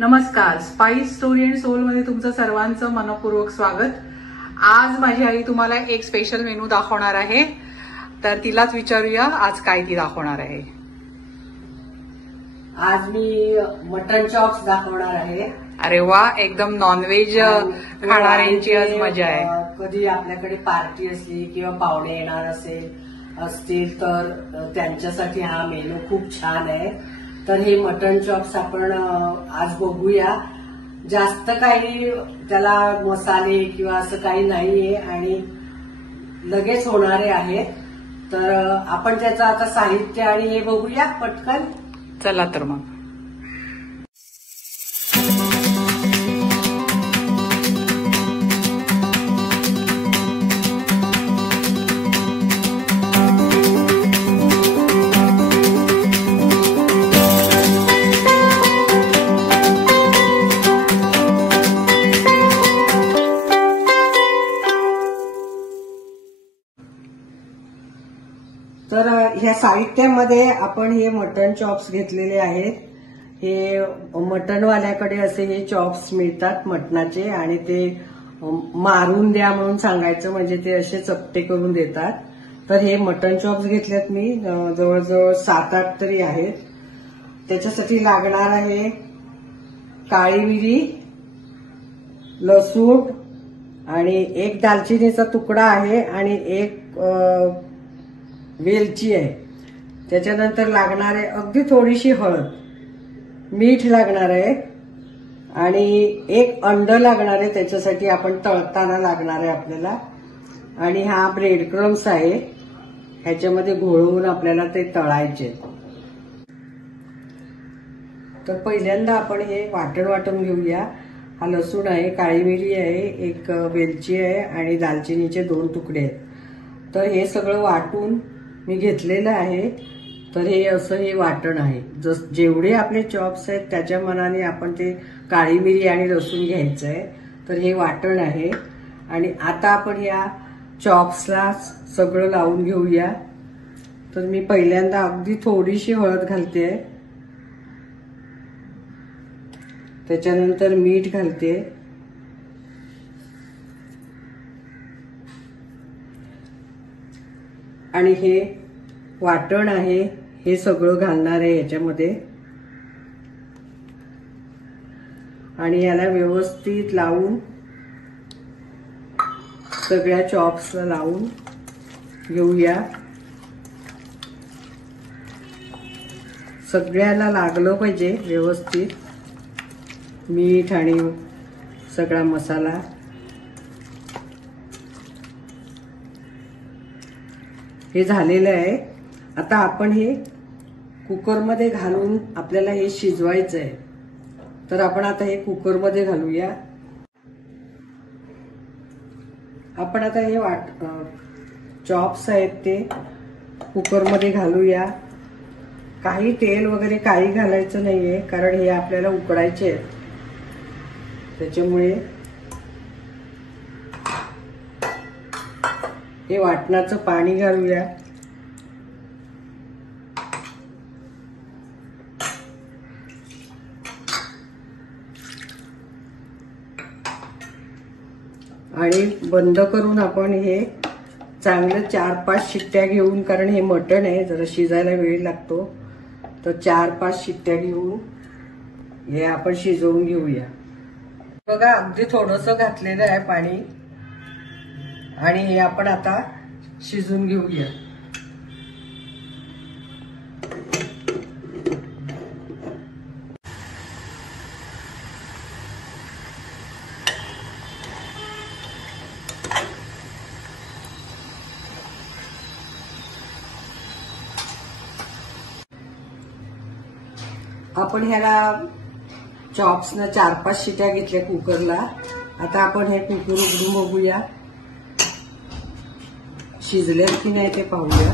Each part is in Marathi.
नमस्कार, स्पाइस स्टोरी अँड सोल मध्ये तुमचं सर्वांचं मनपूर्वक स्वागत। आज माझी आई तुम्हाला एक स्पेशल मेनू दाखवणार आहे, तर तिलाच विचारूया आज काय ती दाखवणार आहे। आज मी मटन चॉप्स दाखवणार आहे। अरे वा, एकदम नॉनव्हेज खाणाऱ्यांची आज मजा आहे। कधी आपल्याकडे पार्टी असली किंवा पाहुणे येणार असतील तर त्यांच्यासाठी हा मेनू खूप छान आहे। तर हे मटन चॉप्स आपण आज बघूया। जास्त काही त्याला मसाले किंवा असं काही नाहीये आणि लगेच होणारे आहेत। तर आपण त्याचं आता साहित्य आणि हे बघूया पटकन। चला तर मग तर ह्या साहित्यामध्ये आपण हे मटन चॉप्स घेतलेले आहेत। हे मटनवाल्याकडे असे हे चॉप्स मिळतात मटणाचे आणि ते मारून द्या म्हणून सांगायचं, म्हणजे ते असे चपटे करून देतात। तर हे मटन चॉप्स घेतलेत मी, जवळजवळ 7-8 तरी आहेत। त्याच्यासाठी लागणार आहे काळी मिरी, लसूण आणि एक दालचिनीचा तुकडा आहे आणि एक वेलची आहे। त्याच्यानंतर लागणार आहे अगदी थोडीशी हळद, मीठ लागणार आहे आणि एक अंड लागणार आहे, त्याच्यासाठी आपण तळताना लागणार आहे आपल्याला। आणि हा ब्रेड क्रम्स आहे, ह्याच्यामध्ये घोळवून आपल्याला ते तळायचे। तर पहिल्यांदा आपण हे वाटण घेऊया। हा लसूण आहे, काळी मिरी आहे, एक वेलची आहे आणि दालचिनीचे 2 तुकडे आहेत। तर हे सगळं वाटून मी घेतलेलं आहे। तर हे असं हे वाटण आहे। जेवढे आपले चॉप्स आहेत त्याच्या मनाने आपण ते काळी मिरी आणि लसूण घ्यायचं आहे। तर हे वाटण आहे आणि आता आपण या चॉप्सला सगळं लावून घेऊया। तर मी पहिल्यांदा अगदी थोडीशी हळद घालते, त्याच्यानंतर मीठ घालते आणि हे वाटण आहे हे सगळं घालणार आहे याच्यामध्ये आणि याला व्यवस्थित लावून सगळ्या चॉप्सला लावून घेऊया। सगळ्याला लागलं पाहिजे व्यवस्थित मीठ आणि सगळा मसाला। हे झालेलं आहे। आता आपण हे कुकरमध्ये घालून आपल्याला हे शिजवायचं आहे। तर आपण आता हे कुकरमध्ये घालूया। आपण आता हे चॉप्स आहेत ते कुकरमध्ये घालूया। काही तेल वगैरे काही घालायचं नाहीये, कारण हे आपल्याला उकडायचे आहेत, त्याच्यामुळे हे वाटणाचं पाणी घालूया। आणि बंद करून आपण हे चांगलं 4-5 शिट्ट्या घेऊन, कारण हे मटण आहे जरा शिजायला वेळ लागतो, तर 4-5 शिट्ट्या घेऊन हे आपण शिजवून घेऊया। बघा अगदी थोडंसं घातलेलं आहे पाणी आणि हे आपण आता शिजून घेऊया। आपण ह्याला चॉप्सना 4-5 शिट्या घेतल्या कुकरला। आता आपण हे कुकर उघडून बघूया शिजल्यात की नाही ते पाहूया।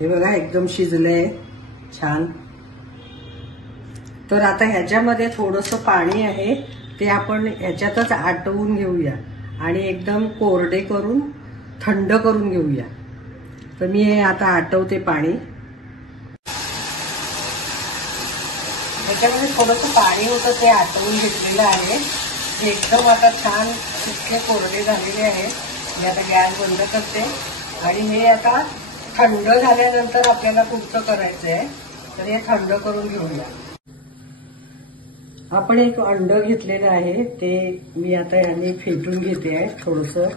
हे बघा एकदम शिजलंय छान। तर आता ह्याच्यामध्ये थोडंसं पाणी आहे, ते आपण ह्याच्यातच आटवून घेऊया आणि एकदम कोरडे करून थंड करून घेऊया। तर मी हे आता आटवते पाणी. त्याच्यामध्ये थोडंसं पाणी होतं ते आटवून घेतलेलं आहे. एकदम आता छान सुके कोरडे झालेले आहे. मी आता गॅस बंद करते आणि हे आता थंड झाल्यानंतर आपल्याला पुढचं करायचं आहे. तर हे थंड करून घेऊया. आपण एक अंड घेतलेलं आहे ते मी आता याने फेटून घेते आहे थोडंसं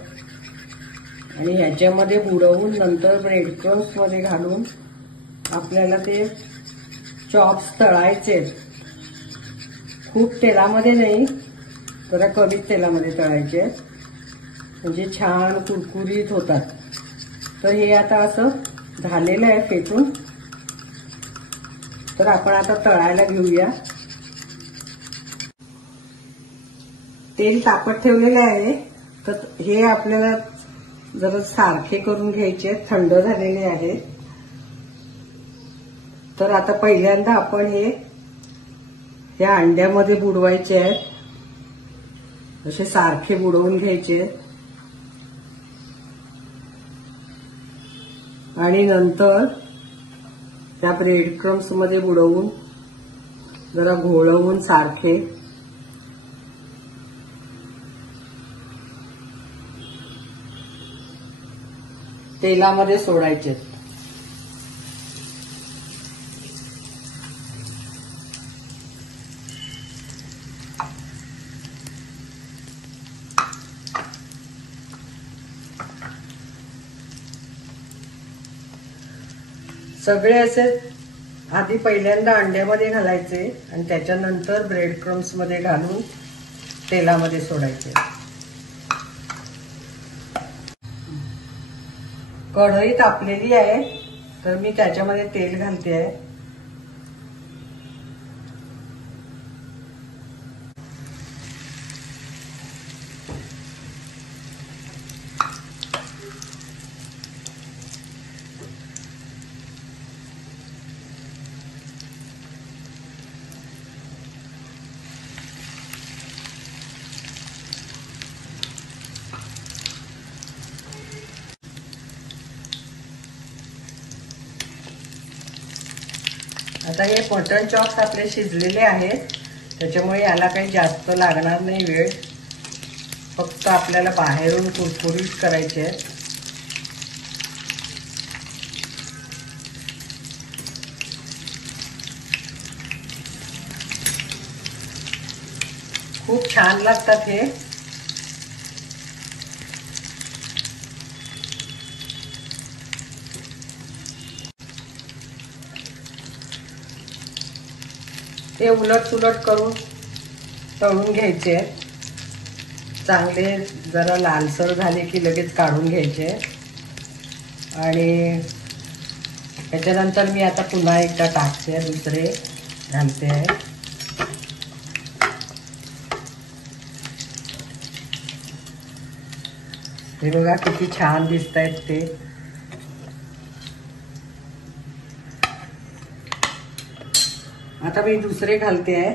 आणि ह्याच्यामध्ये बुडवून नंतर ब्रेड क्रम्स मध्ये घालून आपल्याला ते चॉप्स तळायचे. खूप तेलामध्ये नाही, जरा कमी तेलामध्ये तळायचे म्हणजे छान कुरकुरीत होतात. तर हे आता असं झालेलं आहे फेटून. तर आपण आता तळायला घेऊया. तेल तापत ठेवलेलं आहे. तर हे आपल्याला जरा सारखे करून घ्यायचे, थंड झालेले आहेत. तर आता पहिल्यांदा आपण हे या अंड्यामध्ये बुडवायचे आहेत. असे सारखे बुडवून घ्यायचे आणि नंतर त्या ब्रेड क्रम्स मध्ये बुडवून जरा घोळवून सारखे तेलामध्ये सोडायचे. सगळे असे आधी पहिल्यांदा अंड्यामध्ये घालायचे आणि त्याच्यानंतर ब्रेड क्रम्स मध्ये घालून तेलामध्ये सोडायचे. कढई तापलेली आहे तर मी त्याच्यामध्ये तेल घालते आहे. आता हे मटन चॉप्स आपले शिजलेले आहेत त्याच्यामुळे याला काही जास्त लागणार नाही वेळ. फक्त आपल्याला बाहेरून कुरकुरीत करायचे आहेत. खूप छान लागतात हे. ते उलट सुलट करून तळून घ्यायचे. चांगले जरा लालसर झाले की लगेच काढून घ्यायचे आणि त्याच्यानंतर मी आता पुन्हा एकदा टाकते, दुसरे घालते आहे. हे बघा किती छान दिसत आहेत ते. आता मी दुसरे घालते आहे.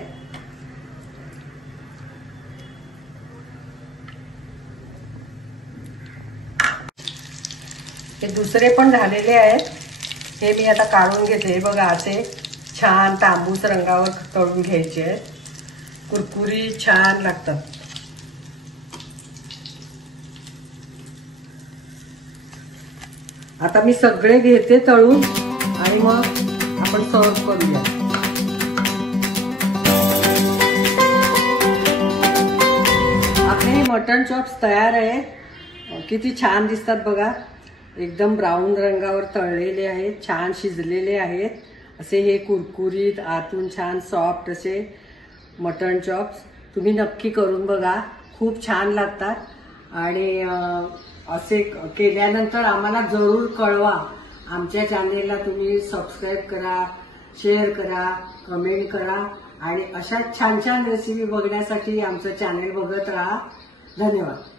हे दुसरे पण झालेले आहेत. हे मी आता काढून घेते. हे बघा असे छान तांबूस रंगावर तळून घ्यायचे आहेत. कुरकुरी छान लागतात. आता मी सगळे घेते तळून आणि मग आपण सर्व करूया. आपले मटन चॉप्स तयार आहे. किती छान दिसतात बघा. एकदम ब्राऊन रंगावर तळलेले आहेत, छान शिजलेले आहेत. असे हे कुरकुरीत आतून छान सॉफ्ट असे मटन चॉप्स तुम्ही नक्की करून बघा. खूप छान लागतात आणि असे केल्यानंतर आम्हाला जरूर कळवा. आमच्या चॅनेलला तुम्ही सबस्क्राईब करा, शेअर करा, कमेंट करा आणि अशा छान छान रेसिपी बघण्यासाठी आमचं चॅनेल बघत राहा. धन्यवाद.